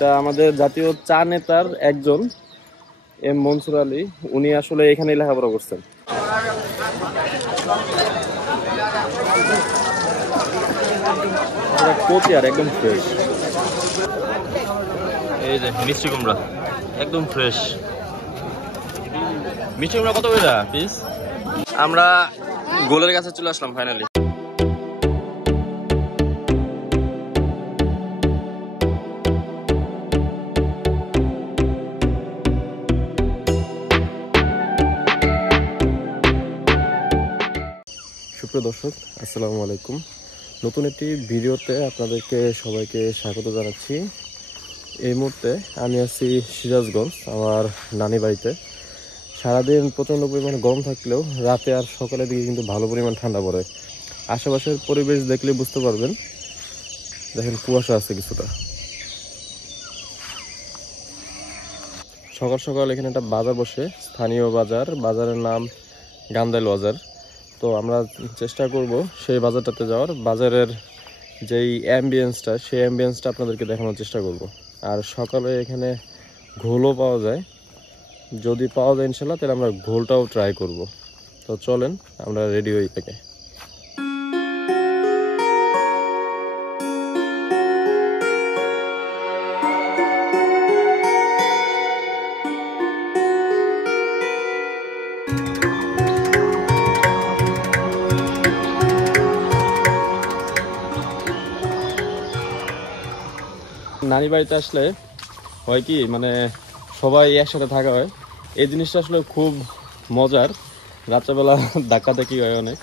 এটা আমাদের জাতীয় চা নেতার একজন এম মনসুর আলী, উনি আসলে এখানেই লেখাপড়া করছেন। কচি আর একদম ফ্রেশ। এই যে মিষ্টি কুমড়া একদম ফ্রেশ। মিষ্টি কুমড়া কত করে পিস? আমরা গোলের কাছে চলে আসলাম ফাইনালি। সুপ্রিয় দর্শক, আসসালামু আলাইকুম। নতুন একটি ভিডিওতে আপনাদেরকে সবাইকে স্বাগত জানাচ্ছি। এই মুহূর্তে আমি আছি সিরাজগঞ্জ, আমার নানি বাড়িতে। সারাদিন প্রচণ্ড পরিমাণে গরম থাকলেও রাতে আর সকালের দিকে কিন্তু ভালো পরিমাণ ঠান্ডা পড়ে। আশেপাশের পরিবেশ দেখলে বুঝতে পারবেন, দেখেন কুয়াশা আছে কিছুটা। সকাল সকাল এখানে একটা বাজার বসে, স্থানীয় বাজার, বাজারের নাম গান্দাইল বাজার। তো আমরা চেষ্টা করব সেই বাজারটাতে যাওয়ার, বাজারের যেই অ্যাম্বিয়েন্সটা, সেই অ্যাম্বিয়েন্সটা আপনাদেরকে দেখানোর চেষ্টা করব। আর সকালে এখানে ঘোলও পাওয়া যায়, যদি পাওয়া যায় ইনশাল্লাহ তাহলে আমরা ঘোলটাও ট্রাই করব। তো চলেন আমরা রেডি হয়ে থাকি। নানি বাড়িতে আসলে হয় কি, মানে সবাই একসাথে থাকা হয়, এই জিনিসটা আসলে খুব মজার। রাত্রেবেলা ধাক্কাধাক্কি হয় অনেক,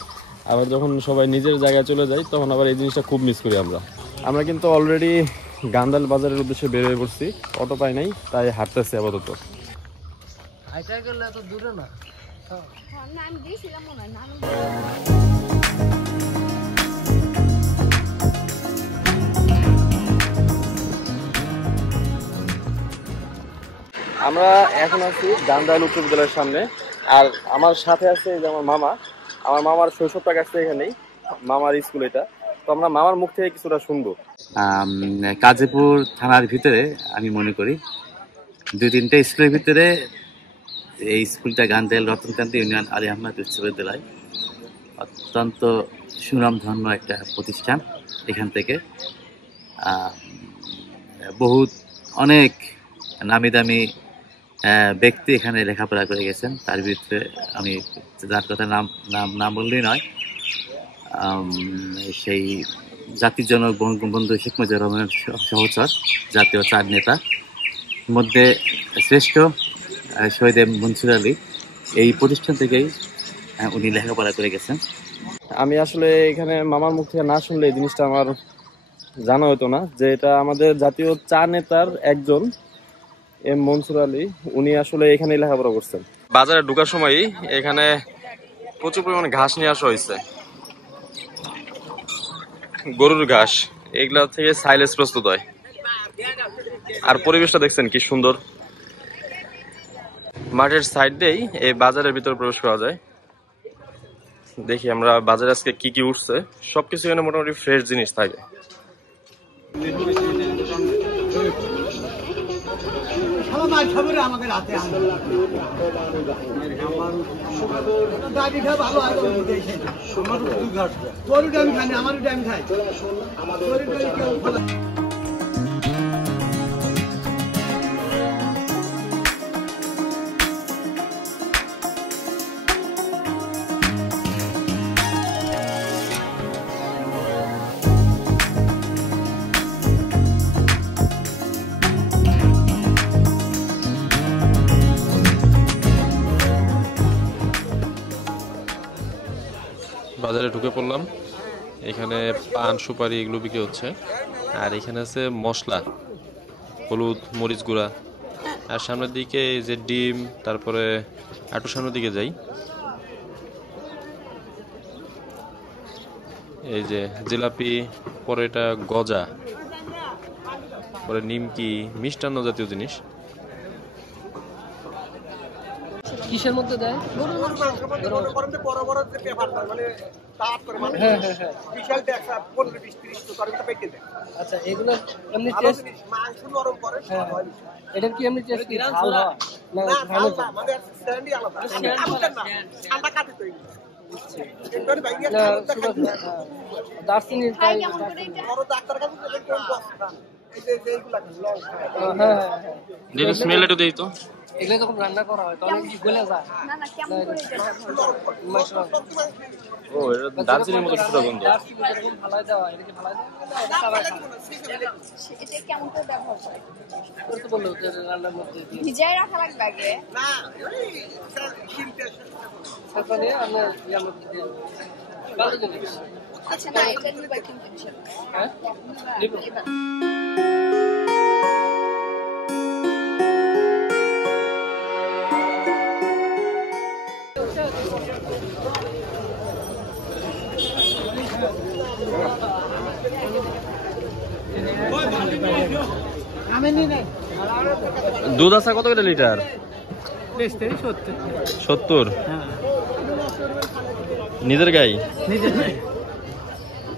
আবার যখন সবাই নিজের জায়গায় চলে যায় তখন আবার এই জিনিসটা খুব মিস করি আমরা কিন্তু অলরেডি গান্দাইল বাজারের উদ্দেশ্যে বের হয়ে পড়ছি। অটো পাই নাই, তাই হাঁটতেছি আপাতত। আমরা এখন আছি গান্দাইল উচ্চ বিদ্যালয়ের সামনে, আর আমার সাথে আছে যে আমার মামা। আমার মামার শৈশবটা কাটছে এখানেই, মামার স্কুল এটা। তো আমরা মামার মুখ থেকে কিছুটা শুনবো। কাজীপুর থানার ভিতরে আমি মনে করি 2-3টে স্কুলের ভিতরে এই স্কুলটা গান্দাইল রতনকান্তি ইউনিয়ন আলী আহমেদ উচ্চ বিদ্যালয় অত্যন্ত সুনামধন্য একটা প্রতিষ্ঠান। এখান থেকে বহুত অনেক নামি দামি ব্যক্তি এখানে লেখাপড়া করে গেছেন। তার ভিতরে আমি যার কথা নাম বললেই নয়, সেই জাতির জনক বঙ্গবন্ধু শেখ মুজিবুর রহমানের সহচর, জাতীয় চার নেতা মধ্যে শ্রেষ্ঠ শহীদ এম মনসুর আলী, এই প্রতিষ্ঠান থেকেই উনি লেখাপড়া করে গেছেন। আমি আসলে এখানে মামার মুখ থেকে না শুনলে এই জিনিসটা আমার জানা হতো না, যে এটা আমাদের জাতীয় চা নেতার একজন এম মনসুর আলী, উনি আসলে এখানেই লেখাপড়া করছেন। বাজারে ঢোকার সময়ই এখানে প্রচুর পরিমাণে ঘাস নিয়ে আসা হয়েছে, গরুর ঘাস। এগুলা থেকে সাইলেজ প্রস্তুত হয়। আর পরিবেশটা দেখছেন কি সুন্দর। মাঠের সাইড দিয়েই এই বাজারের ভিতরে প্রবেশ করা যায়। দেখি আমরা বাজারে আজকে কি কি উঠছে। সবকিছু এখানে মোটামুটি ফ্রেশ জিনিস থাকে। বাজারে ঢুকে পড়লাম। এখানে পান, সুপারি এগুলো বিক্রি হচ্ছে। আর এখানে আছে মশলা, হলুদ, মরিচ গুঁড়া। আর সামনের দিকে এই যে ডিম, তারপরে একটু সামনের দিকে যাই, এই যে জিলাপি, পরে এটা গজা, পরে নিমকি, মিষ্টান্ন জাতীয় জিনিস। কিসের মধ্যে দেয়? গরুর মাংসের মধ্যে মনে করেন যে বড় বড় যে পেপারটা মানে তাপ করে মানে হ্যাঁ হ্যাঁ হ্যাঁ। বিশাল ট্যাক্স 15-20-30 তো তার ভিতরে পেটে দেয়। আচ্ছা এগুলো এমনি ভালো টেস্ট? জিনিস, মাংস নরম করে হ্যাঁ স্বাদ হয়। এটার কি এমনি টেস্ট কি ঝাল হয় না না ভালো? ঝাল না, মানে স্ট্যান্ডই আলাদা। আমুকের না, ঠান্ডা কাটে তো এগুলো। এগুলোর বাইরে না খাবার দেখা যায়। দার্সিনি তাই বড় ডাক্তার কাছে গেলে কোন বস্তা? এই যে এইগুলা লং হ্যাঁ হ্যাঁ হ্যাঁ। যেটা স্মেল একটু দেই তো। এগুলো যখন রান্না করা হয় তখন কি গলে যায়? না না কেমন করে এটা মাশাআল্লাহ। ও এটা দার্জিলিং মতো কিছুটা গন্ধ। দার্সিনি যেরকম ফালাই দেওয়া এটা কি ফালাই দেওয়া? এটা সাবাই খায়। এটা কেমন করে ব্যবহার করে ওর তো বললো যে রান্নার মধ্যে দিয়ে ভিজায় রাখা লাগবে আগে না ওই শিলটা সেটা নিয়ে আমরা ইয়ার মধ্যে দিয়ে দেবো। ভালো জিনিস। আচ্ছা না এটা নিবা কিন্তু ইনশাআল্লাহ হ্যাঁ নিবো। দুধ আসা কত করে লিটার? 70। নিজের গাই?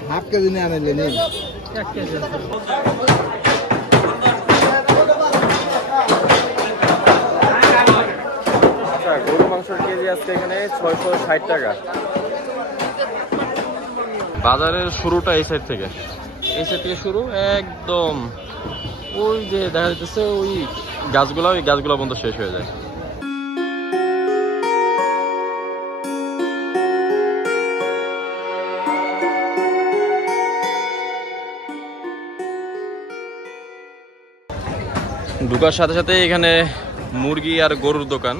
হাফ কেজি নিয়ে আনলে নেই আচ্ছা গরু মাংসের কেজি আজকে এখানে 660 টাকা। বাজারের শুরুটা এই সাইড থেকে, এই সাইড থেকে শুরু একদম ওই যে দেখা যাচ্ছে ওই গাছগুলা, ওই গাছগুলা পর্যন্ত শেষ হয়ে যায়। ঢোকার সাথে সাথে এখানে মুরগি আর গরুর দোকান।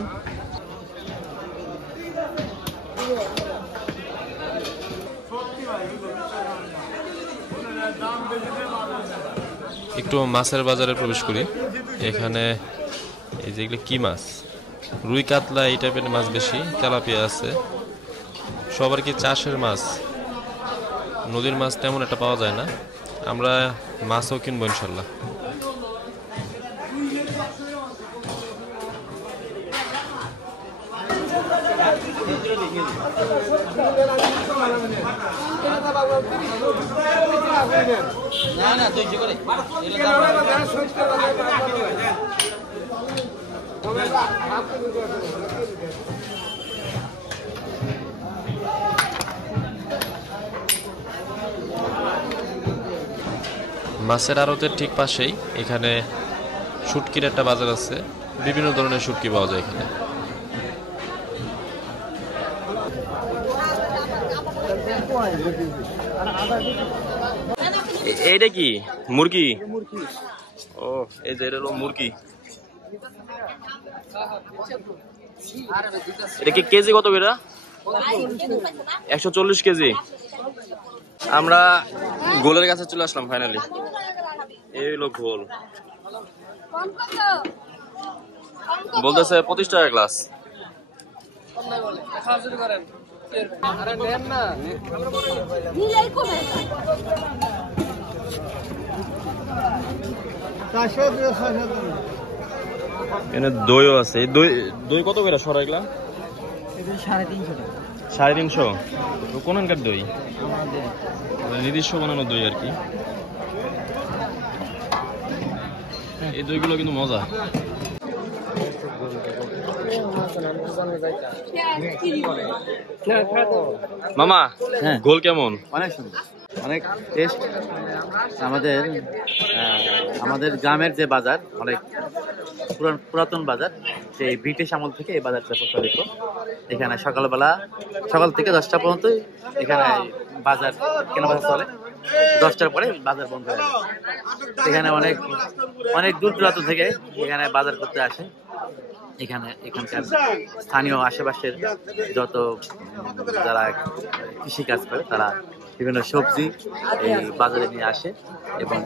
একটু মাছের বাজারে প্রবেশ করি। এখানে এই যেগুলো কি মাছ, রুই কাতলা এই টাইপের মাছ বেশি, তেলাপিয়া আছে, সবার কি চাষের মাছ, নদীর মাছ তেমন একটা পাওয়া যায় না। আমরা মাছও কিনবো ইনশাল্লাহ। মাছের আড়তের ঠিক পাশেই এখানে শুটকির একটা বাজার আছে, বিভিন্ন ধরনের শুটকি পাওয়া যায় এখানে। এইটা কি মুরগি? ও এই যে এটা হলো মুরগি। এটা কি কেজি কত করে? 140 কেজি। আমরা গোলের কাছে চলে আসলাম ফাইনালি। এই হলো গোল, বলতেছে 25 টাকা গ্লাস। এখানে দইও আছে। এই দই কত করে সরাইগুলা? 350। কোনখানকার দই? নিজস্ব বানানো দই আর কি। এই দইগুলো কিন্তু মজা। মামা গোল কেমন? অনেক সুন্দর, অনেক টেস্ট। আমাদের গ্রামের যে বাজার, অনেক পুরাতন বাজার, সেই ব্রিটিশ আমল থেকে এই বাজারটা প্রচলিত। এখানে সকাল থেকে 10টা পর্যন্ত এখানে বাজার কেনাবেচা চলে। 10টার পরে বাজার বন্ধ হয়ে যায়। এখানে অনেক দূর দূরান্ত থেকে এখানে বাজার করতে আসে। এখানকার স্থানীয় আশেপাশের যত যারা কৃষি কাজ করে তারা বিভিন্ন সবজি এই বাজারে নিয়ে আসে এবং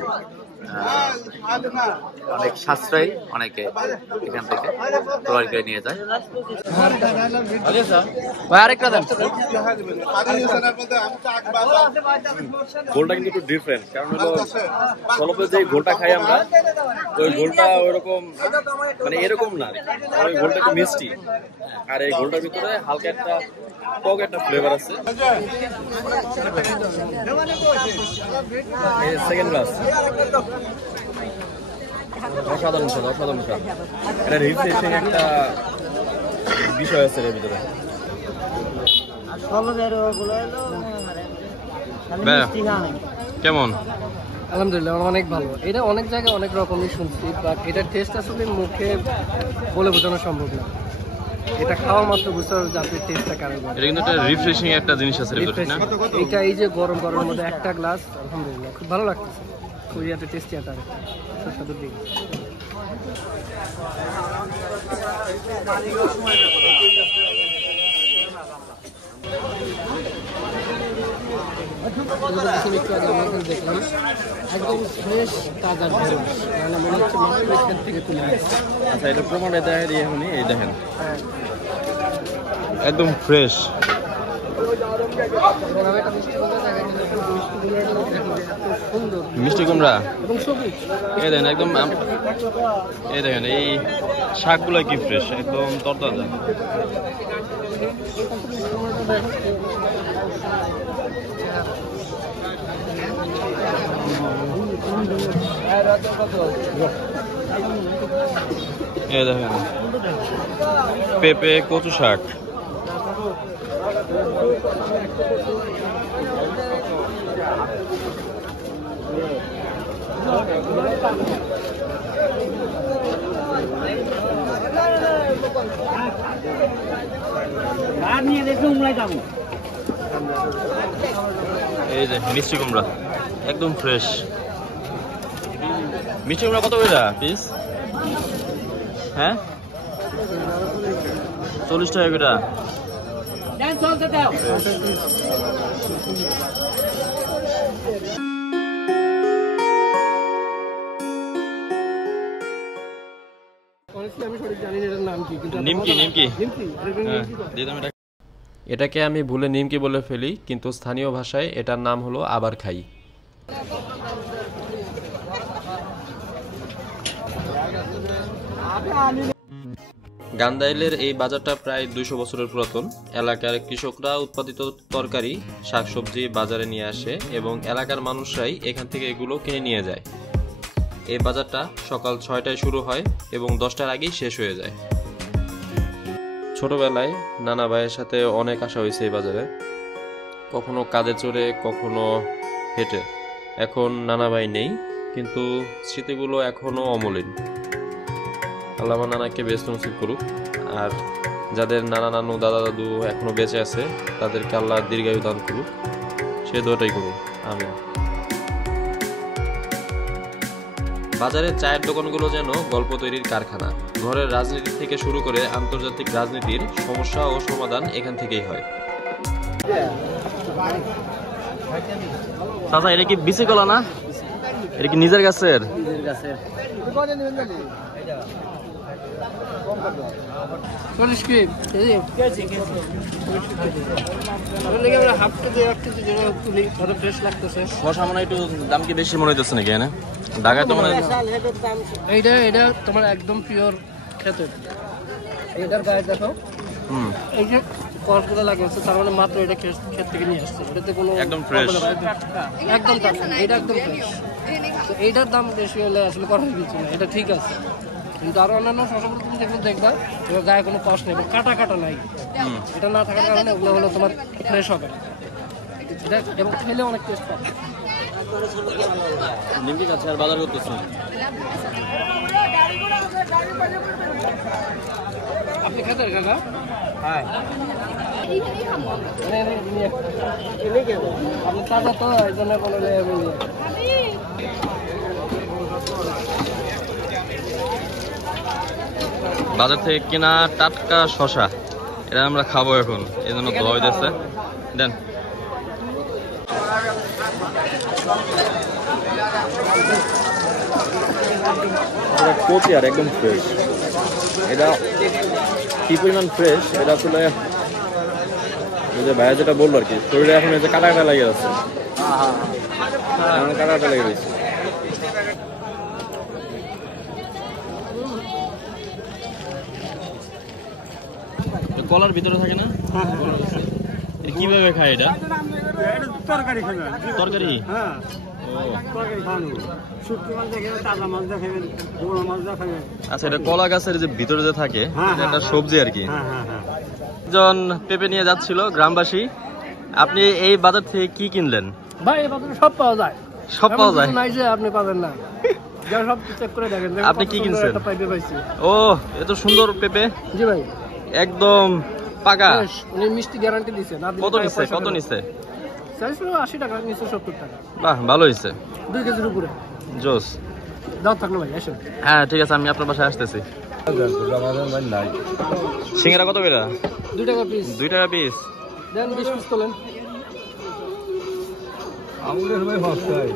অনেক সাশ্রয়ী, অনেকে এখান থেকে ক্রয় করে নিয়ে যায়। গোলটা কিন্তু একটু ডিফারেন্ট, কারণ হলো সলপে যে গোলটা খাই আমরা ওই গোলটা ওইরকম মানে এরকম না, ওই গোলটা একটু মিষ্টি, আর এই গোলটার ভিতরে হালকা একটা টক একটা ফ্লেভার আছে। সেকেন্ড ক্লাস, অসাধারণ স্বাদ, অসাধারণ স্বাদ। এটা রিফ্রেশিং একটা বিষয় আছে এর ভিতরে। কেমন? আলহামদুলিল্লাহ অনেক ভালো। এটা অনেক জায়গায় অনেক রকমই শুনছি, বাট এটার টেস্ট আসলে মুখে বলে বোঝানো সম্ভব না। এটা খাওয়া মাত্র বুঝতে পারবে যে আপনি টেস্টটা কারণ। এটা কিন্তু একটা রিফ্রেশিং একটা জিনিস আছে এর ভিতরে, না? এটা এই যে গরম গরমের মধ্যে একটা গ্লাস, আলহামদুলিল্লাহ খুব ভালো লাগতেছে। খুবই একটা টেস্টি একটা সুস্বাদু ড্রিঙ্ক। একটু আগে আমরা এখানে দেখলাম একদম ফ্রেশ তাজা ঢেঁড়স, মানে মনে হচ্ছে মাত্র এখান থেকে তুলে আসছে। আচ্ছা, এটা প্রমাণে দেখা দিয়ে এখনই এই দেখেন একদম ফ্রেশ। মিষ্টি কুমড়া এবং সবুজ এই দেখেন একদম, এই দেখেন এই শাকগুলো কি ফ্রেশ, একদম তরতাজা। এই দেখেন পেঁপে, কচু শাক, এই যে মিষ্টি কুমড়া একদম ফ্রেশ। মিষ্টি কুমড়া কত করে পিস? হ্যাঁ, 40 টাকা করে। আমি সঠিক জানি না এটার নাম কি, কিন্তু নিমকি, নিমকি। হ্যাঁ, এটাকে আমি ভুলে নিমকি বলে ফেলি, কিন্তু স্থানীয় ভাষায় এটার নাম হলো আবার খাই। গান্দাইলের এই বাজারটা প্রায় 200 বছরের পুরাতন। এলাকার কৃষকরা উৎপাদিত তরকারি, শাকসবজি বাজারে নিয়ে আসে এবং এলাকার মানুষরাই এখান থেকে এগুলো কিনে নিয়ে যায়। এই বাজারটা সকাল 6টায় শুরু হয় এবং 10টার আগেই শেষ হয়ে যায়। ছোটবেলায় নানা ভাইয়ের সাথে অনেক আসা হয়েছে এই বাজারে, কখনো কাঁধে চড়ে, কখনো হেঁটে। এখন নানা ভাই নেই, কিন্তু স্মৃতিগুলো এখনো অমলিন। আল্লাহ আমার নানাকে বেস্ট নসিব করুক, আর যাদের নানা নানু দাদা দাদু এখনো বেঁচে আছে তাদেরকে আল্লাহ দীর্ঘায়ু দান করুক, সে দোয়াটাই করুক, আমিন। বাজারের চায়ের দোকানগুলো যেন গল্প তৈরির কারখানা। ঘরের রাজনীতি থেকে শুরু করে আন্তর্জাতিক রাজনীতির সমস্যা ও সমাধান এখান থেকেই হয়। চাচা, এটা কি বিসি কলা না? এটা কি নিজের গাছের? শশা মনে একটু দাম কি বেশি মনে হইতেছে নাকি? এনে ঢাকায় তো মানে এইটা তোমার একদম পিওর খেতে। এটার গায়ে দেখো, এই যে কলগুলো লাগিয়েছে, তার মানে মাত্র এটা ক্ষেত থেকে নিয়ে আসছে। এটাতে কোনো একদম ফ্রেশ, একদম দাম, এটা একদম ফ্রেশ। তো এইটার দাম বেশি হলে আসলে করার কিছু না, এটা ঠিক আছে। কিন্তু আরো অন্যান্য শশাগুলো তুমি যেগুলো দেখবা এবার গায়ে কোনো কষ্ট নেই, কাটা কাটা নাই। এটা না থাকার কারণে ওগুলো হলো তোমার ফ্রেশ হবে এটা, এবং খেলে অনেক টেস্ট পাবে। নিমকি খাচ্ছে আর বাজার করতেছে। আপনি খেতে না? হ্যাঁ আপনি তাজা তো এই জন্য কোনো বাজার থেকে কেনা টাটকা শশা, এটা আমরা খাবো এখন, এই জন্য ধোয়া হইতেছে। দেন এটা কচি আর একদম ফ্রেশ। এটা কি পরিমাণ ফ্রেশ এটা আসলে ওই যে ভাইয়া যেটা বললো আর কি, শরীরে এখন এই যে কাটা কাটা লেগে যাচ্ছে, এখন কাটা কাটা লেগে গেছে। কলার ভিতরে থাকে না? এটা কিভাবে খায় এটা? তরকারি খাবেন, তরকারি? হ্যাঁ তরকারি খাওয়ানো, শুটকি মাছ দেখাবেন, তাজা মাছ দেখাবেন, বড় মাছ দেখাবেন। আচ্ছা, এটা কলা গাছের যে ভিতরে যে থাকে হ্যাঁ, এটা একটা হ্যাঁ, সবজি আর কি। হ্যাঁ হ্যাঁ হ্যাঁ। একজন পেঁপে নিয়ে যাচ্ছিল গ্রামবাসী। আপনি এই বাজার থেকে কি কিনলেন? ভাই এই বাজারে সব পাওয়া যায়, সব পাওয়া যায়? এমন কিছু নাই যে আপনি পাবেন না, যা সব চেক করে দেখেন। দেখেন আপনি কত কি সুন্দর কিনছেন? একটা পাইপে পাইছি। ও, এত সুন্দর পেঁপে, জি ভাই, একদম পাকা। বেশ, উনি মিষ্টি গ্যারান্টি দিছে না দিলে কত টাকা নিচ্ছে? পয়সা কত দেবেন। নিচ্ছে? চাইছিল 80 টাকা, নিচ্ছে 70 টাকা, বাহ, ভালো হয়েছে, 2 কেজির উপরে। জোস। দাও থাকলো ভাই, আসেন। হ্যাঁ ঠিক আছে, আমি আপনার বাসায় আসতেছি। সিঙ্গারা কত করে? 2 টাকা পিস 2 টাকা পিস। দেন, 20 পিস তোলেন। আমাদের ভাই হস্তায়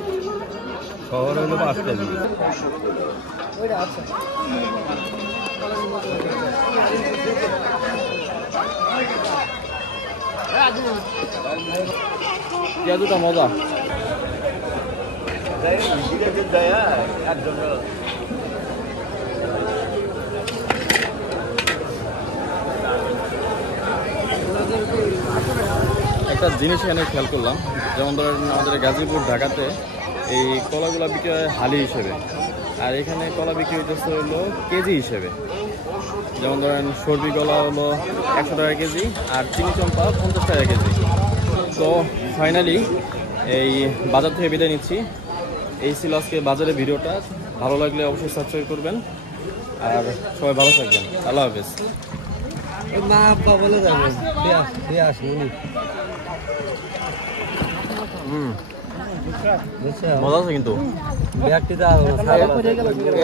শহরে হলো 5 টাকা। ওইটা আচ্ছা, পেঁয়াজুটা মজা। একটা জিনিস এখানে খেয়াল করলাম, যেমন ধরেন আমাদের গাজীপুর ঢাকাতে এই কলাগুলা বিক্রি হয় হালি হিসেবে, আর এখানে কলা বিক্রি হইতেছে হলো কেজি হিসেবে। যেমন ধরেন সর্বি কলা হলো 100 টাকা কেজি, আর চিনি চম্পা 50 টাকা কেজি। তো ফাইনালি এই বাজার থেকে বিদায় নিচ্ছি। এই ছিল আজকে বাজারের ভিডিওটা। ভালো লাগলে অবশ্যই সাবস্ক্রাইব করবেন, আর সবাই ভালো থাকবেন। আল্লাহ হাফেজ। না আব্বা বলে যাবেন, পেঁয়াজ মুনি মজা আছে কিন্তু ব্যক্তিটা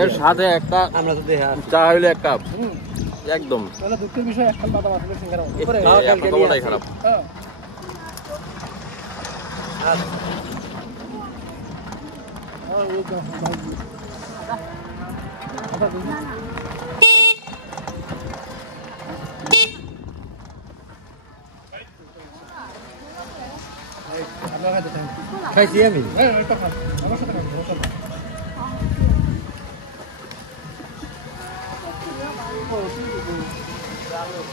এর সাথে একটা আমরা তো দেখে চা হইলে এক কাপ একদম। তাহলে দুঃখের বিষয় এখন বাদাম আসলে সিঙ্গারা আপনার খবরটাই খারাপ। হ্যাঁ। খাইছি আমি। হ্যাঁ, এটা খান। আমার সাথে